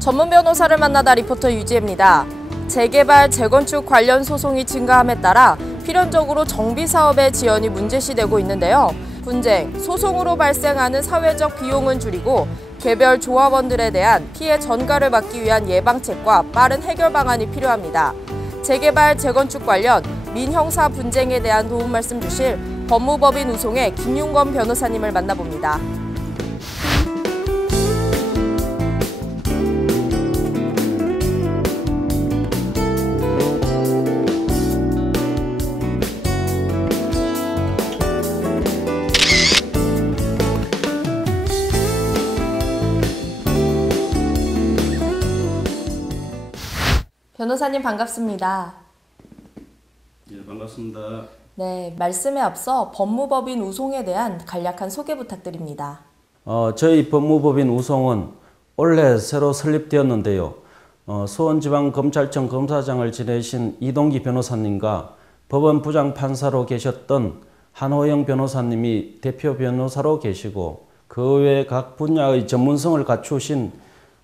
전문 변호사를 만나다 리포터 유지혜입니다. 재개발, 재건축 관련 소송이 증가함에 따라 필연적으로 정비사업의 지연이 문제시되고 있는데요. 분쟁, 소송으로 발생하는 사회적 비용은 줄이고 개별 조합원들에 대한 피해 전가를 막기 위한 예방책과 빠른 해결 방안이 필요합니다. 재개발, 재건축 관련 민형사 분쟁에 대한 도움 말씀 주실 법무법인 우송의 김윤건 변호사님을 만나봅니다. 변호사님 반갑습니다. 네, 반갑습니다. 네, 말씀에 앞서 법무법인 우송에 대한 간략한 소개 부탁드립니다. 저희 법무법인 우송은 올해 새로 설립되었는데요. 수원지방검찰청 검사장을 지내신 이동기 변호사님과 법원 부장판사로 계셨던 한호영 변호사님이 대표 변호사로 계시고 그 외 각 분야의 전문성을 갖추신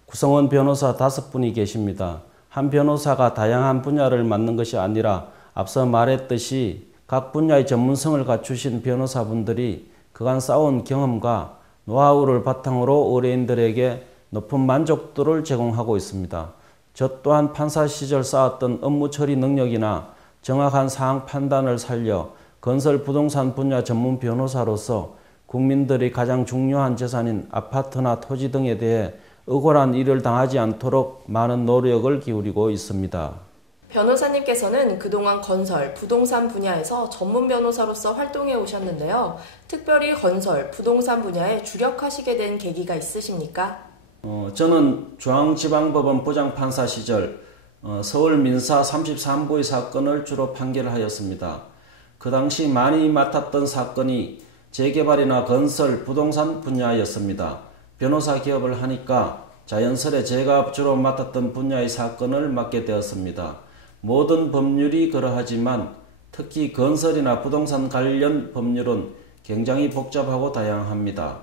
구성원 변호사 5분이 계십니다. 한 변호사가 다양한 분야를 맡는 것이 아니라 앞서 말했듯이 각 분야의 전문성을 갖추신 변호사분들이 그간 쌓아온 경험과 노하우를 바탕으로 의뢰인들에게 높은 만족도를 제공하고 있습니다. 저 또한 판사 시절 쌓았던 업무 처리 능력이나 정확한 사항 판단을 살려 건설 부동산 분야 전문 변호사로서 국민들이 가장 중요한 재산인 아파트나 토지 등에 대해 억울한 일을 당하지 않도록 많은 노력을 기울이고 있습니다. 변호사님께서는 그동안 건설, 부동산 분야에서 전문 변호사로서 활동해 오셨는데요. 특별히 건설, 부동산 분야에 주력하시게 된 계기가 있으십니까? 저는 중앙지방법원 부장판사 시절 서울 민사 33구의 사건을 주로 판결하였습니다. 그 당시 많이 맡았던 사건이 재개발이나 건설, 부동산 분야였습니다. 변호사 기업을 하니까 자연스레 제가 주로 맡았던 분야의 사건을 맡게 되었습니다. 모든 법률이 그러하지만 특히 건설이나 부동산 관련 법률은 굉장히 복잡하고 다양합니다.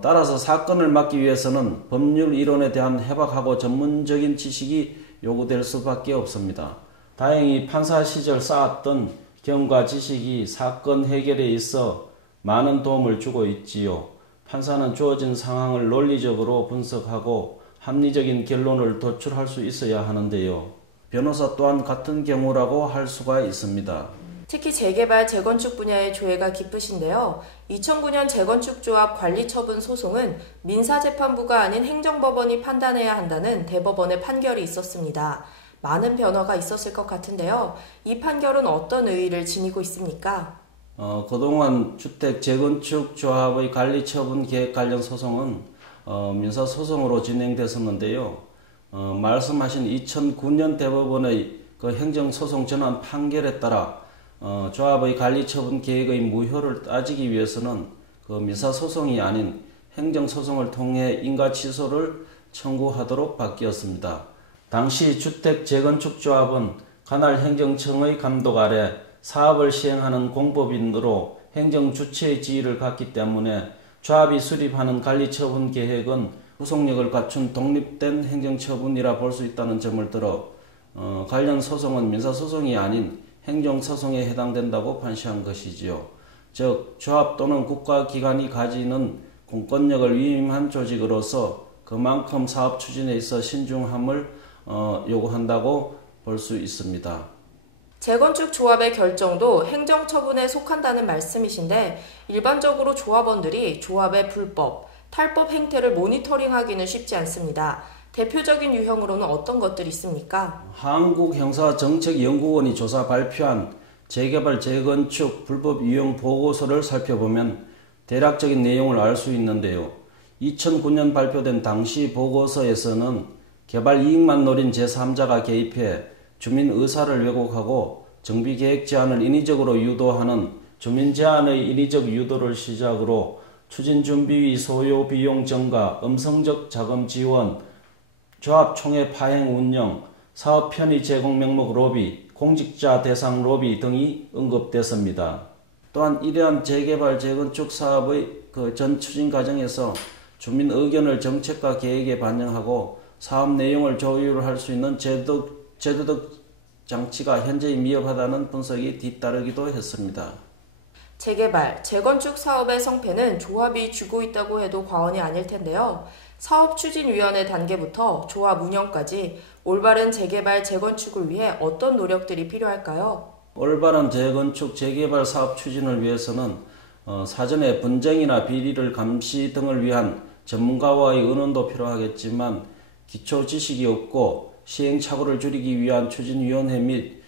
따라서 사건을 맡기 위해서는 법률 이론에 대한 해박하고 전문적인 지식이 요구될 수밖에 없습니다. 다행히 판사 시절 쌓았던 경험과 지식이 사건 해결에 있어 많은 도움을 주고 있지요. 판사는 주어진 상황을 논리적으로 분석하고 합리적인 결론을 도출할 수 있어야 하는데요. 변호사 또한 같은 경우라고 할 수가 있습니다. 특히 재개발, 재건축 분야의 조예가 깊으신데요. 2009년 재건축조합 관리처분 소송은 민사재판부가 아닌 행정법원이 판단해야 한다는 대법원의 판결이 있었습니다. 많은 변화가 있었을 것 같은데요. 이 판결은 어떤 의의를 지니고 있습니까? 그동안 주택 재건축 조합의 관리 처분 계획 관련 소송은 민사소송으로 진행됐었는데요. 말씀하신 2009년 대법원의 그 행정소송 전환 판결에 따라 조합의 관리 처분 계획의 무효를 따지기 위해서는 그 민사소송이 아닌 행정소송을 통해 인가취소를 청구하도록 바뀌었습니다. 당시 주택 재건축 조합은 관할 행정청의 감독 아래 사업을 시행하는 공법인으로 행정 주체의 지위를 갖기 때문에 조합이 수립하는 관리처분 계획은 구속력을 갖춘 독립된 행정처분이라 볼 수 있다는 점을 들어 관련 소송은 민사소송이 아닌 행정소송에 해당된다고 판시한 것이지요. 즉 조합 또는 국가기관이 가지는 공권력을 위임한 조직으로서 그만큼 사업 추진에 있어 신중함을 요구한다고 볼 수 있습니다. 재건축 조합의 결정도 행정처분에 속한다는 말씀이신데 일반적으로 조합원들이 조합의 불법, 탈법 행태를 모니터링하기는 쉽지 않습니다. 대표적인 유형으로는 어떤 것들이 있습니까? 한국형사정책연구원이 조사 발표한 재개발, 재건축 불법 유형 보고서를 살펴보면 대략적인 내용을 알 수 있는데요. 2009년 발표된 당시 보고서에서는 개발 이익만 노린 제3자가 개입해 주민 의사를 왜곡하고 정비계획 제안을 인위적으로 유도하는 주민 제안의 인위적 유도를 시작으로 추진 준비위 소요 비용 증가, 음성적 자금 지원, 조합 총회 파행 운영, 사업 편의 제공 명목 로비, 공직자 대상 로비 등이 언급됐습니다. 또한 이러한 재개발, 재건축 사업의 전 추진 과정에서 주민 의견을 정책과 계획에 반영하고 사업 내용을 조율할 수 있는 제도적 장치가 현재 미흡하다는 분석이 뒤따르기도 했습니다. 재개발, 재건축 사업의 성패는 조합이 쥐고 있다고 해도 과언이 아닐 텐데요. 사업추진위원회 단계부터 조합 운영까지 올바른 재개발, 재건축을 위해 어떤 노력들이 필요할까요? 올바른 재건축, 재개발 사업 추진을 위해서는 사전에 분쟁이나 비리를 감시 등을 위한 전문가와의 의논도 필요하겠지만 기초 지식이 없고 시행착오를 줄이기 위한 추진위원회 및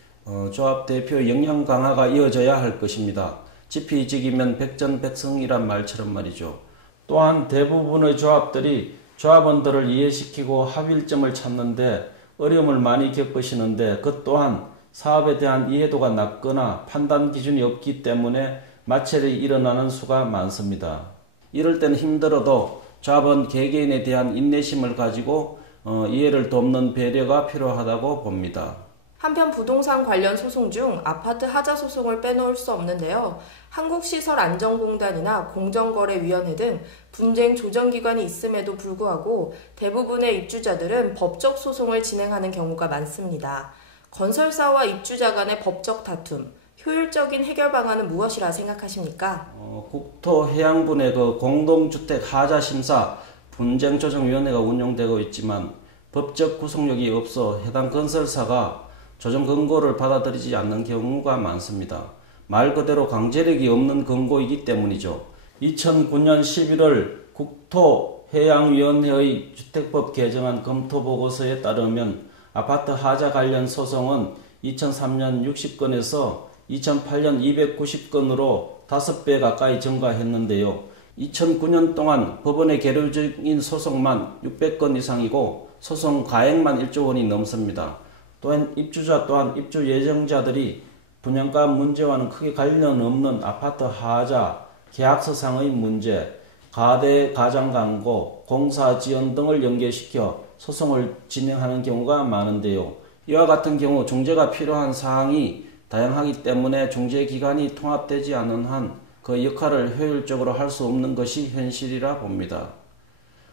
조합 대표 역량 강화가 이어져야 할 것입니다. 지피지기면 백전백승이란 말처럼 말이죠. 또한 대부분의 조합들이 조합원들을 이해시키고 합일점을 찾는데 어려움을 많이 겪으시는데 그 또한 사업에 대한 이해도가 낮거나 판단 기준이 없기 때문에 마찰이 일어나는 수가 많습니다. 이럴 땐 힘들어도 조합원 개개인에 대한 인내심을 가지고 이해를 돕는 배려가 필요하다고 봅니다. 한편 부동산 관련 소송 중 아파트 하자 소송을 빼놓을 수 없는데요. 한국시설안전공단이나 공정거래위원회 등 분쟁 조정기관이 있음에도 불구하고 대부분의 입주자들은 법적 소송을 진행하는 경우가 많습니다. 건설사와 입주자 간의 법적 다툼, 효율적인 해결 방안은 무엇이라 생각하십니까? 국토해양부 내 공동주택 하자심사 분쟁조정위원회가 운영되고 있지만 법적 구속력이 없어 해당 건설사가 조정 권고를 받아들이지 않는 경우가 많습니다. 말 그대로 강제력이 없는 권고이기 때문이죠. 2009년 11월 국토해양위원회의 주택법 개정안 검토보고서에 따르면 아파트 하자 관련 소송은 2003년 60건에서 2008년 290건으로 5배 가까이 증가했는데요. 2009년 동안 법원의 계류적인 소송만 600건 이상이고 소송 가액만 1조 원이 넘습니다. 또한 입주자 또한 입주 예정자들이 분양가 문제와는 크게 관련 없는 아파트 하자, 계약서상의 문제, 가대 가장 광고, 공사 지연 등을 연계시켜 소송을 진행하는 경우가 많은데요. 이와 같은 경우 중재가 필요한 사항이 다양하기 때문에 중재기관이 통합되지 않은 한 그 역할을 효율적으로 할 수 없는 것이 현실이라 봅니다.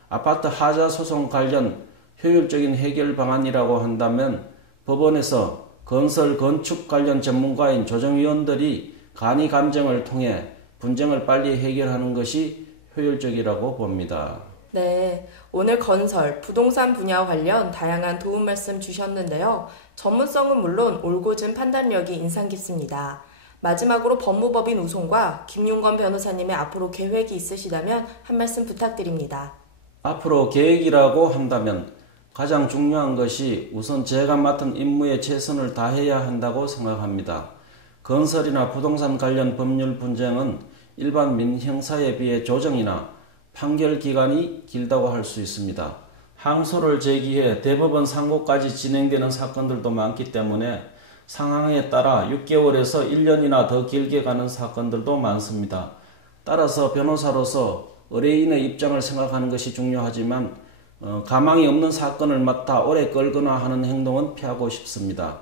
아파트 하자 소송 관련 효율적인 해결 방안이라고 한다면 법원에서 건설, 건축 관련 전문가인 조정위원들이 간이 감정을 통해 분쟁을 빨리 해결하는 것이 효율적이라고 봅니다. 네, 오늘 건설, 부동산 분야와 관련 다양한 도움 말씀 주셨는데요. 전문성은 물론 올곧은 판단력이 인상 깊습니다. 마지막으로 법무법인 우송과 김용건 변호사님의 앞으로 계획이 있으시다면 한 말씀 부탁드립니다. 앞으로 계획이라고 한다면 가장 중요한 것이 우선 제가 맡은 임무에 최선을 다해야 한다고 생각합니다. 건설이나 부동산 관련 법률 분쟁은 일반 민형사에 비해 조정이나 판결 기간이 길다고 할 수 있습니다. 항소를 제기해 대법원 상고까지 진행되는 사건들도 많기 때문에 상황에 따라 6개월에서 1년이나 더 길게 가는 사건들도 많습니다. 따라서 변호사로서 의뢰인의 입장을 생각하는 것이 중요하지만 가망이 없는 사건을 맡아 오래 끌거나 하는 행동은 피하고 싶습니다.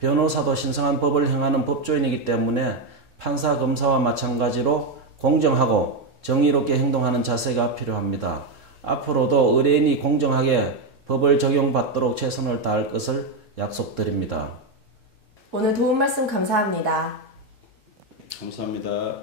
변호사도 신성한 법을 행하는 법조인이기 때문에 판사, 검사와 마찬가지로 공정하고 정의롭게 행동하는 자세가 필요합니다. 앞으로도 의뢰인이 공정하게 법을 적용받도록 최선을 다할 것을 약속드립니다. 오늘 도움 말씀 감사합니다. 감사합니다.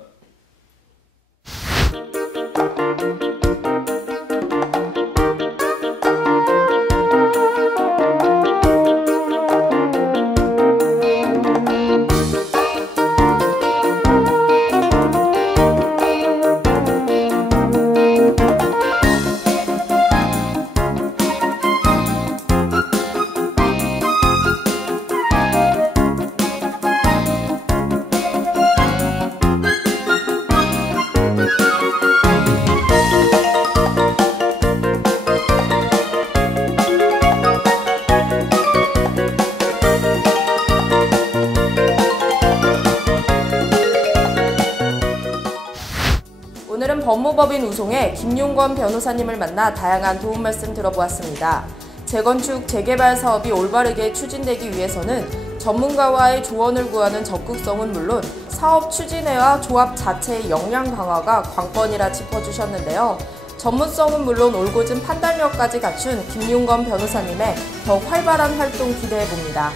오늘은 법무법인 우송의 김용건 변호사님을 만나 다양한 도움 말씀 들어보았습니다. 재건축, 재개발 사업이 올바르게 추진되기 위해서는 전문가와의 조언을 구하는 적극성은 물론 사업 추진회와 조합 자체의 역량 강화가 관건이라 짚어주셨는데요. 전문성은 물론 올곧은 판단력까지 갖춘 김윤건 변호사님의 더 활발한 활동 기대해 봅니다.